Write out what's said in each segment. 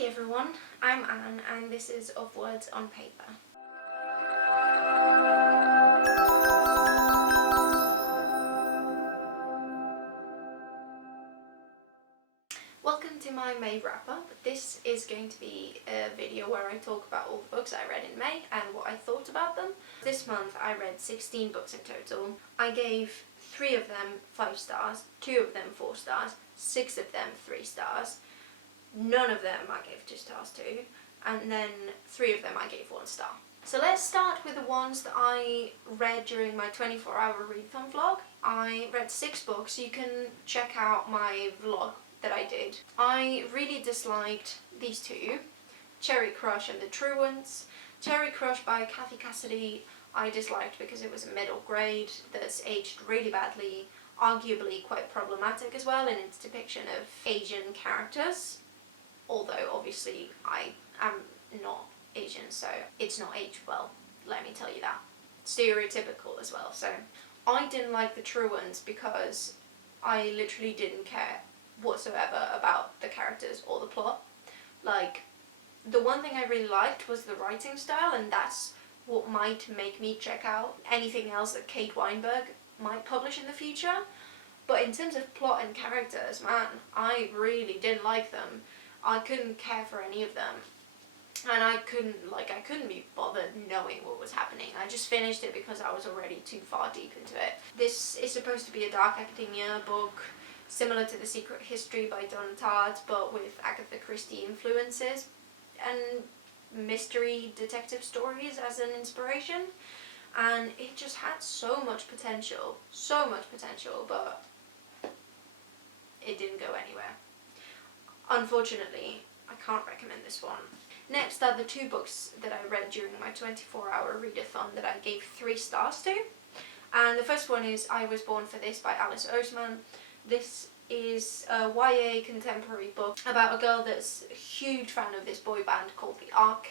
Hi everyone, I'm Anne and this is Of Words on Paper. Welcome to my May wrap-up. This is going to be a video where I talk about all the books I read in May and what I thought about them. This month I read 16 books in total. I gave 3 of them 5 stars, 2 of them 4 stars, 6 of them 3 stars. None of them I gave 2 stars to, and then 3 of them I gave 1 star. So let's start with the ones that I read during my 24-hour readathon vlog. I read 6 books. You can check out my vlog that I did. I really disliked these 2, Cherry Crush and the Truants. Cherry Crush by Cathy Cassidy I disliked because it was a middle grade that's aged really badly, arguably quite problematic as well in its depiction of Asian characters. Although obviously I am not Asian, so it's not aged well, let me tell you that. Stereotypical as well. So I didn't like the Truants because I literally didn't care whatsoever about the characters or the plot. Like, the one thing I really liked was the writing style, and that's what might make me check out anything else that Kate Weinberg might publish in the future. But in terms of plot and characters, man, I really didn't like them. I couldn't care for any of them, and I couldn't be bothered knowing what was happening. I just finished it because I was already too far deep into it. This is supposed to be a dark academia book, similar to The Secret History by Donna Tartt, but with Agatha Christie influences and mystery detective stories as an inspiration. And it just had so much potential, but it didn't go anywhere. Unfortunately, I can't recommend this one. Next are the 2 books that I read during my 24-hour readathon that I gave 3 stars to. And the first one is I Was Born for This by Alice Oseman. This is a YA contemporary book about a girl that's a huge fan of this boy band called the Ark,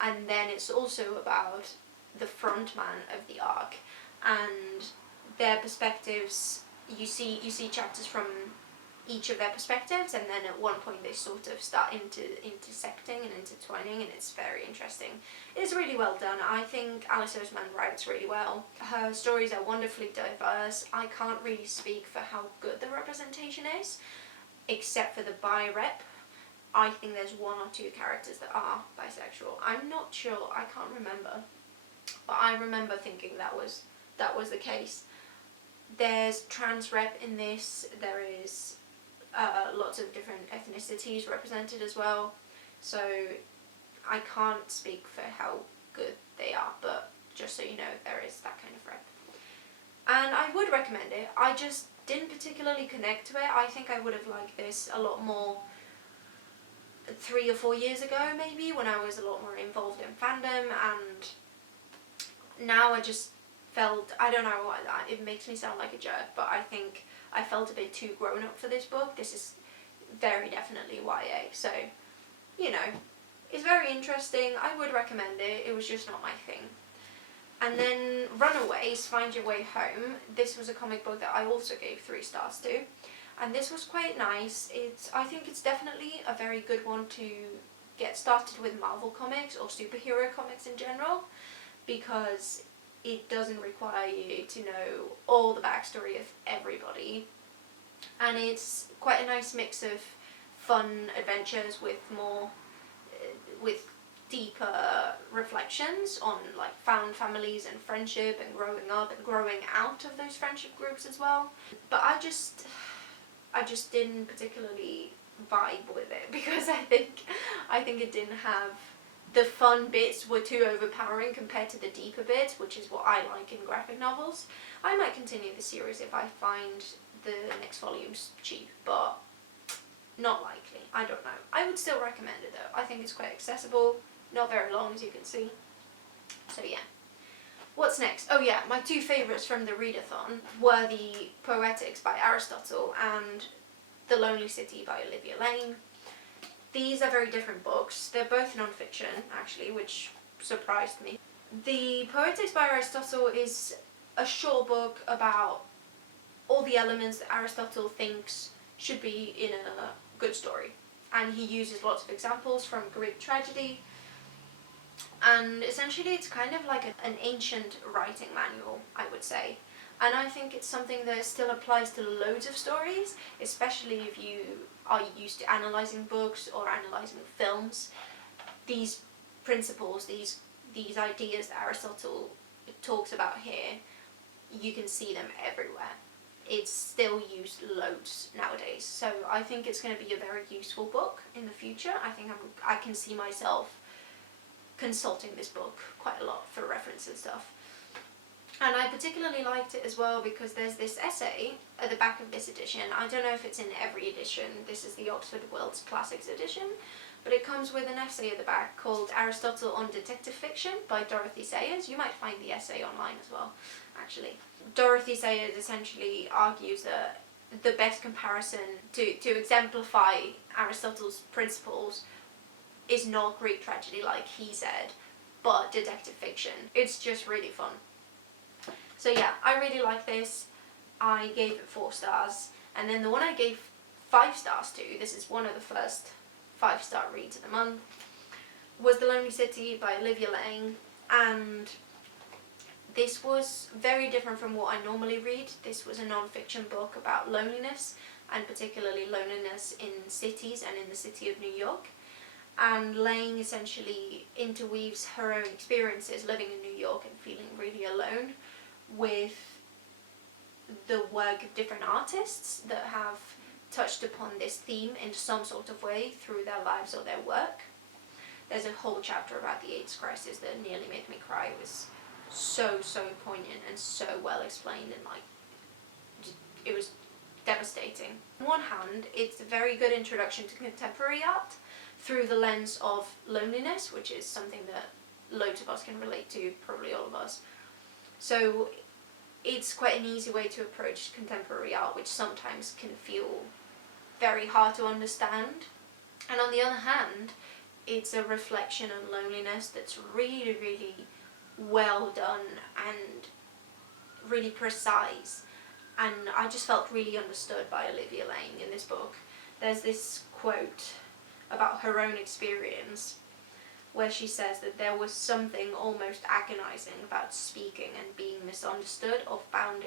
and then it's also about the frontman of the Ark and their perspectives. You see chapters from each of their perspectives, and then at one point they sort of start intersecting and intertwining, and it's very interesting. It's really well done. I think Alice Oseman writes really well. Her stories are wonderfully diverse. I can't really speak for how good the representation is, except for the bi-rep. I think there's 1 or 2 characters that are bisexual. I'm not sure, I can't remember, but I remember thinking that was the case. There's trans rep in this. There is lots of different ethnicities represented as well, so I can't speak for how good they are, but just so you know, there is that kind of rep. And I would recommend it. I just didn't particularly connect to it. I think I would have liked this a lot more 3 or 4 years ago, maybe, when I was a lot more involved in fandom, and now I just felt, I don't know why, it makes me sound like a jerk, but I think I felt a bit too grown up for this book. This is very definitely YA, so, you know, it's very interesting. I would recommend it. It was just not my thing. And then Runaways, Find Your Way Home. This was a comic book that I also gave 3 stars to, and this was quite nice. I think it's definitely a very good one to get started with Marvel comics or superhero comics in general, because it doesn't require you to know all the backstory of everybody, and it's quite a nice mix of fun adventures with deeper reflections on like found families and friendship and growing up and growing out of those friendship groups as well. But I just didn't particularly vibe with it because I think it didn't have, the fun bits were too overpowering compared to the deeper bits, which is what I like in graphic novels. I might continue the series if I find the next volumes cheap, but not likely. I don't know. I would still recommend it though. I think it's quite accessible, not very long as you can see. So yeah. What's next? Oh yeah, my 2 favourites from the readathon were the Poetics by Aristotle and The Lonely City by Olivia Laing. These are very different books. They're both non-fiction, actually, which surprised me. The Poetics by Aristotle is a short book about all the elements that Aristotle thinks should be in a good story. and he uses lots of examples from Greek tragedy. And essentially it's kind of like an ancient writing manual, I would say. And I think it's something that still applies to loads of stories, especially if you are used to analysing books or analysing films. These principles, these ideas that Aristotle talks about here, you can see them everywhere. It's still used loads nowadays. So I think it's going to be a very useful book in the future. I think I can see myself consulting this book quite a lot for reference and stuff. And I particularly liked it as well because there's this essay at the back of this edition. I don't know if it's in every edition. This is the Oxford World's Classics edition. But it comes with an essay at the back called Aristotle on Detective Fiction by Dorothy Sayers. You might find the essay online as well, actually. Dorothy Sayers essentially argues that the best comparison to exemplify Aristotle's principles is not Greek tragedy like he said, but detective fiction. It's just really fun. So yeah, I really like this. I gave it 4 stars. And then the one I gave 5 stars to, this is one of the first 5-star reads of the month, was The Lonely City by Olivia Laing. And this was very different from what I normally read. This was a non-fiction book about loneliness, and particularly loneliness in cities and in the city of New York. And Laing essentially interweaves her own experiences living in New York and feeling really alone with the work of different artists that have touched upon this theme in some sort of way through their lives or their work. There's a whole chapter about the AIDS crisis that nearly made me cry. It was so poignant and so well explained, and it was devastating. On one hand, it's a very good introduction to contemporary art through the lens of loneliness, which is something that loads of us can relate to, probably all of us. So it's quite an easy way to approach contemporary art, which sometimes can feel very hard to understand. And on the other hand, it's a reflection on loneliness that's really well done and really precise. And I just felt really understood by Olivia Laing in this book. There's this quote about her own experience where she says that there was something almost agonizing about speaking and being misunderstood or found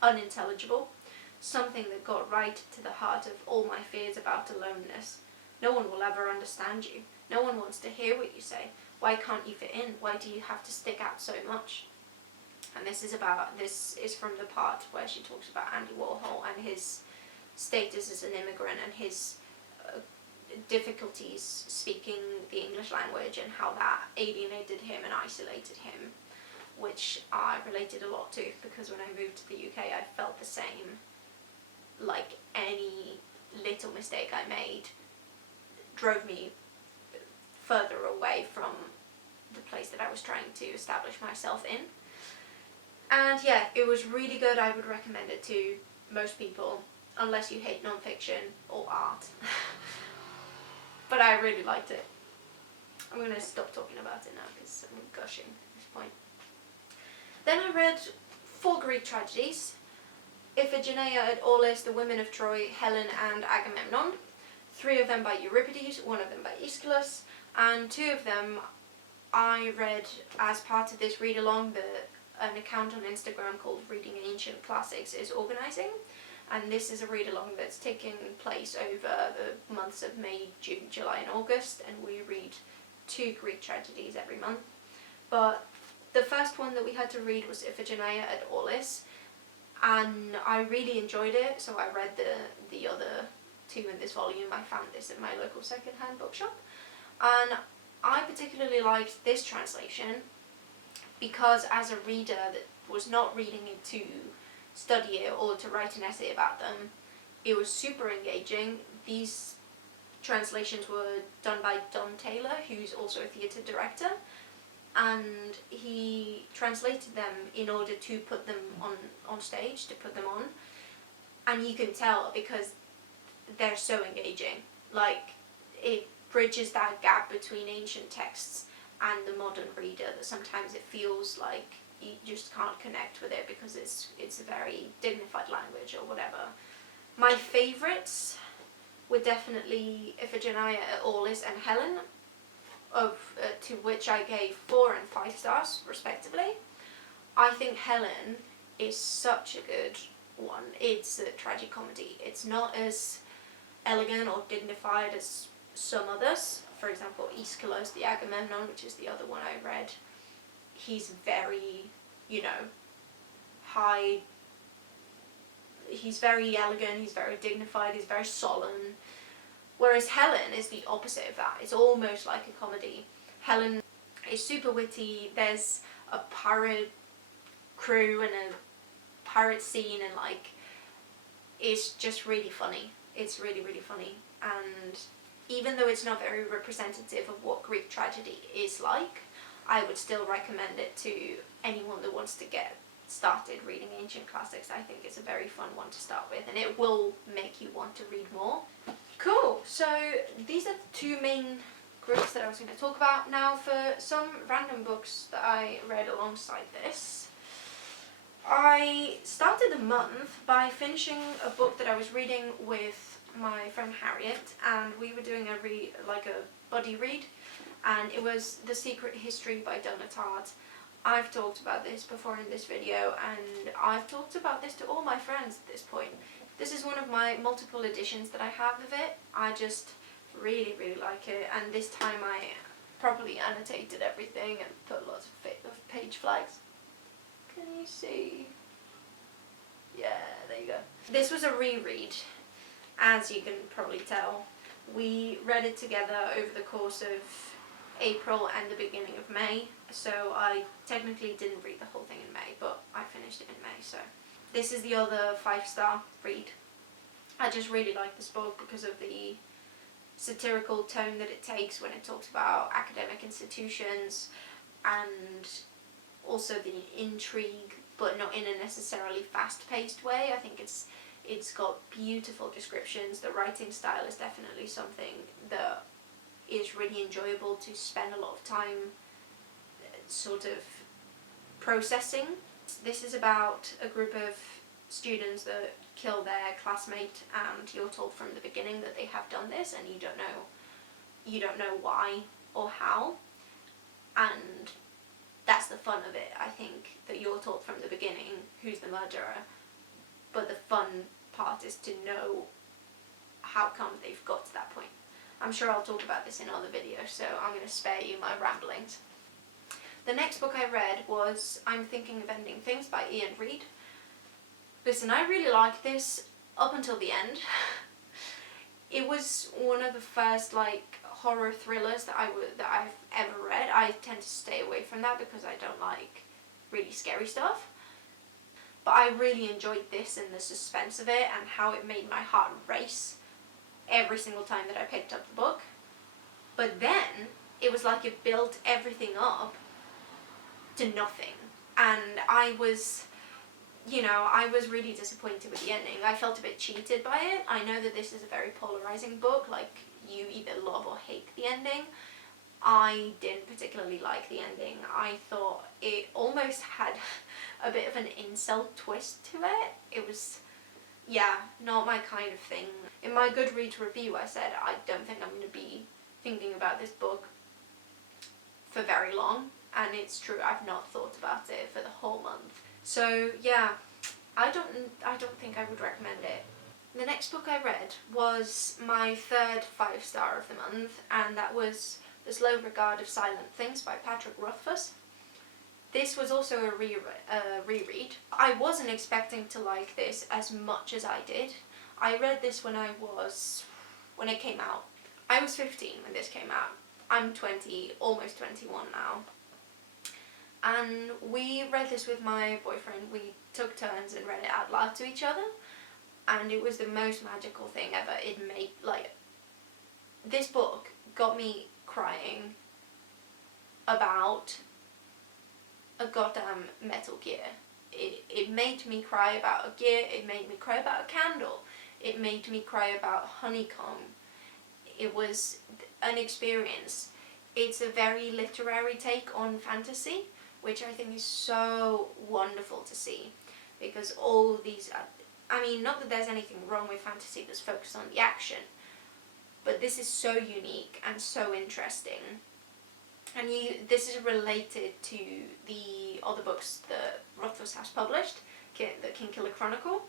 unintelligible, something that got right to the heart of all my fears about aloneness. No one will ever understand you. No one wants to hear what you say. Why can't you fit in? Why do you have to stick out so much? And this is from the part where she talks about Andy Warhol and his status as an immigrant and his difficulties speaking the English language and how that alienated him and isolated him, which I related a lot to because when I moved to the UK I felt the same. Like any little mistake I made drove me further away from the place that I was trying to establish myself in. And yeah, it was really good. I would recommend it to most people, unless you hate non-fiction or art. But I really liked it. I'm going to stop talking about it now because I'm gushing at this point. Then I read 4 Greek tragedies: Iphigenia and Aulis, The Women of Troy, Helen and Agamemnon. 3 of them by Euripides, 1 of them by Aeschylus, and 2 of them I read as part of this read-along that an account on Instagram called Reading Ancient Classics is organising. And this is a read-along that's taking place over the months of May, June, July and August, and we read 2 Greek tragedies every month. But the first one that we had to read was Iphigenia and Aulis, and I really enjoyed it, so I read the other 2 in this volume. I found this at my local second-hand bookshop, and I particularly liked this translation because as a reader that was not reading it to study it or to write an essay about them, it was super engaging. These translations were done by Don Taylor, who's also a theatre director, and he translated them in order to put them on stage, to put them on, and you can tell because they're so engaging. Like, it bridges that gap between ancient texts and the modern reader that sometimes it feels like you just can't connect with it because it's a very dignified language or whatever. My favourites were definitely Iphigenia, Aulis and Helen, to which I gave 4 and 5 stars respectively. I think Helen is such a good one. It's a tragic comedy. It's not as elegant or dignified as some others. For example, Aeschylus, the Agamemnon, which is the other one I read. He's very, high. He's very elegant, he's very dignified, he's very solemn. Whereas Helen is the opposite of that. It's almost like a comedy. Helen is super witty. There's a pirate crew and a pirate scene, and it's just really funny. It's really, really funny. And even though it's not very representative of what Greek tragedy is like, I would still recommend it to anyone that wants to get started reading ancient classics. I think it's a very fun one to start with, and it will make you want to read more. Cool, so these are the 2 main groups that I was going to talk about. Now for some random books that I read alongside this. I started the month by finishing a book that I was reading with my friend Harriet, and we were doing a buddy read, and it was The Secret History by Donna Tartt. I've talked about this before in this video, and I've talked about this to all my friends at this point. This is one of my multiple editions that I have of it. I just really, really like it, and this time I properly annotated everything and put lots of page flags. Can you see? Yeah, there you go. This was a reread, as you can probably tell. We read it together over the course of April and the beginning of May, so I technically didn't read the whole thing in May, but I finished it in May. So this is the other 5-star read. I just really like this book because of the satirical tone that it takes when it talks about academic institutions, and also the intrigue, but not in a necessarily fast-paced way. I think it's got beautiful descriptions. The writing style is definitely something that is really enjoyable to spend a lot of time sort of processing. This is about a group of students that kill their classmate, and you're told from the beginning that they have done this, and you don't know why or how, and that's the fun of it. I think that you're told from the beginning who's the murderer, but the fun part is to know how come they've got to that point. I'm sure I'll talk about this in other videos, so I'm going to spare you my ramblings. The next book I read was I'm Thinking of Ending Things by Iain Reid. Listen, I really liked this up until the end. It was one of the first horror thrillers that I've ever read. I tend to stay away from that because I don't like really scary stuff. But I really enjoyed this and the suspense of it and how it made my heart race every single time that I picked up the book. But then it was like it built everything up to nothing, and I was really disappointed with the ending. I felt a bit cheated by it. I know that this is a very polarizing book, you either love or hate the ending. I didn't particularly like the ending. I thought it almost had a bit of an incel twist to it. It was, not my kind of thing. In my Goodreads review I said I don't think I'm going to be thinking about this book for very long, and it's true, I've not thought about it for the whole month. So I don't think I would recommend it. The next book I read was my 3rd 5-star of the month, and that was The Slow Regard of Silent Things by Patrick Rothfuss. This was also a reread. I wasn't expecting to like this as much as I did. I read this when it came out. I was 15 when this came out. I'm 20, almost 21 now. And we read this with my boyfriend. We took turns and read it out loud to each other. And it was the most magical thing ever. It made, this book got me crying about a goddamn Metal Gear. It made me cry about a gear, it made me cry about a candle, it made me cry about honeycomb. It was an experience. It's a very literary take on fantasy, which I think is so wonderful to see, because all these, not that there's anything wrong with fantasy that's focused on the action, but this is so unique and so interesting. And this is related to the other books that Rothfuss has published, the Kingkiller Chronicle,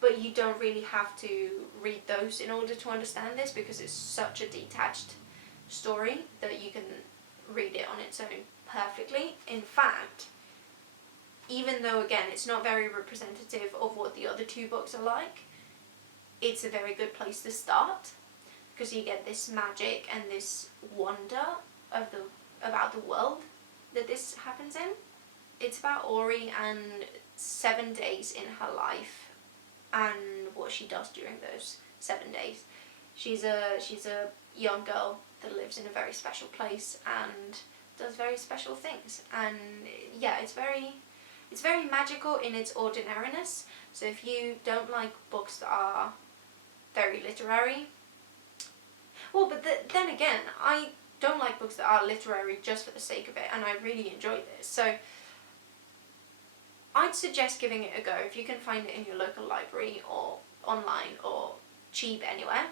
but you don't really have to read those in order to understand this, because it's such a detached story that you can read it on its own perfectly. In fact, even though, again, it's not very representative of what the other two books are like, it's a very good place to start, because you get this magic and this wonder about the world that this happens in. It's about Ori and 7 days in her life and what she does during those 7 days. She's a young girl that lives in a very special place and does very special things. And yeah, it's very magical in its ordinariness. So if you don't like books that are very literary, well, but then again, I don't like books that are literary just for the sake of it, and I really enjoyed this. So I'd suggest giving it a go if you can find it in your local library or online or cheap anywhere.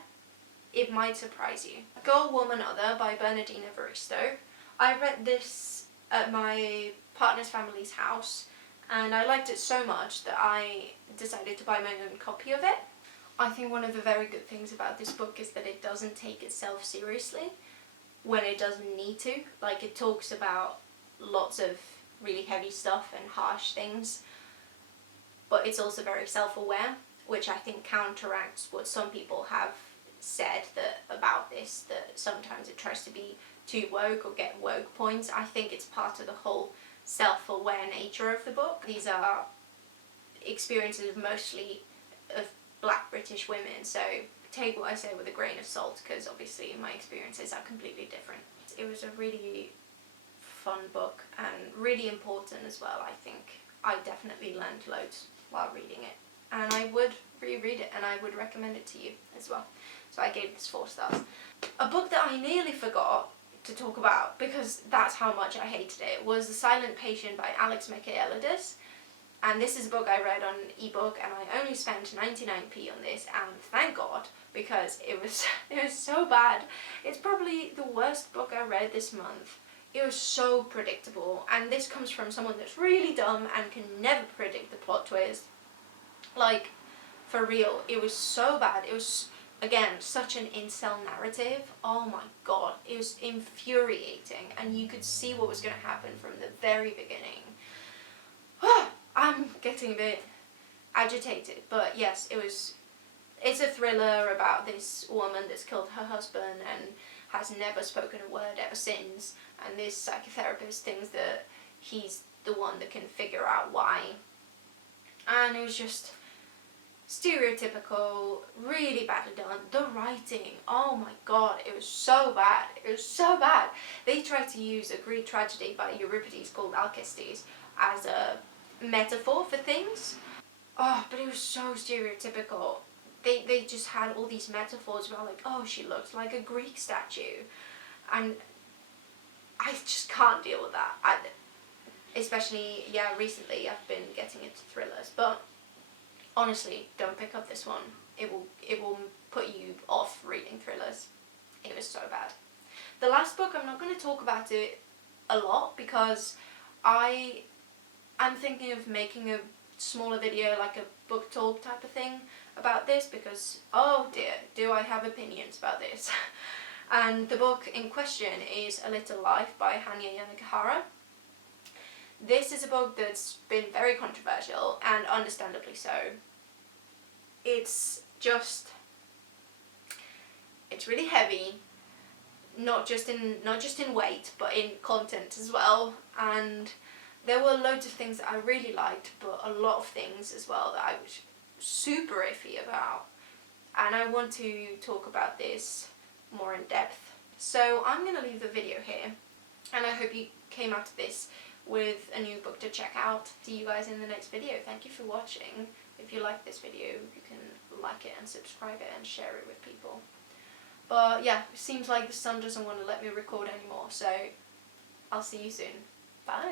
It might surprise you. Girl, Woman, Other by Bernardine Evaristo. I read this at my partner's family's house, and I liked it so much that I decided to buy my own copy of it. I think one of the very good things about this book is that it doesn't take itself seriously when it doesn't need to. Like, it talks about lots of really heavy stuff and harsh things, but it's also very self-aware, which I think counteracts what some people have said about this, that sometimes it tries to be too woke or get woke points. I think it's part of the whole self-aware nature of the book. These are experiences mostly of Black British women, so take what I say with a grain of salt, because obviously my experiences are completely different. It was a really fun book and really important as well. I think I definitely learned loads while reading it, and I would reread it and I would recommend it to you as well. So I gave this 4 stars. A book that I nearly forgot to talk about, because that's how much I hated it, was The Silent Patient by Michaelides. And this is a book I read on ebook, and I only spent 99p on this, and thank God, because it was so bad. It's probably the worst book I read this month. It was so predictable, and this comes from someone that's really dumb and can never predict the plot twist. Like, for real, it was so bad. It was, again, such an incel narrative. Oh my god, it was infuriating, and you could see what was going to happen from the very beginning. I'm getting a bit agitated, but yes, it's a thriller about this woman that's killed her husband and has never spoken a word ever since, and this psychotherapist thinks that he's the one that can figure out why. And it was just stereotypical, really badly done. The writing, oh my god, it was so bad. It was so bad. They tried to use a Greek tragedy by Euripides called Alcestis as a metaphor for things. Oh, but it was so stereotypical. They just had all these metaphors about, like, oh, she looks like a Greek statue, and I just can't deal with that. Especially, recently I've been getting into thrillers, but honestly, don't pick up this one. It will put you off reading thrillers. It was so bad. The last book, I'm not going to talk about it a lot, because I'm thinking of making a smaller video, like a book talk type of thing about this, because, oh dear, do I have opinions about this. And the book in question is A Little Life by Hanya Yanagihara. This is a book that's been very controversial, and understandably so. It's really heavy, not just in weight, but in content as well, and there were loads of things that I really liked, but a lot of things as well that I was super iffy about. And I want to talk about this more in depth. So I'm going to leave the video here, and I hope you came out of this with a new book to check out. See you guys in the next video. Thank you for watching. If you like this video, you can like it and subscribe it and share it with people. But yeah, it seems like the sun doesn't want to let me record anymore, so I'll see you soon. Bye!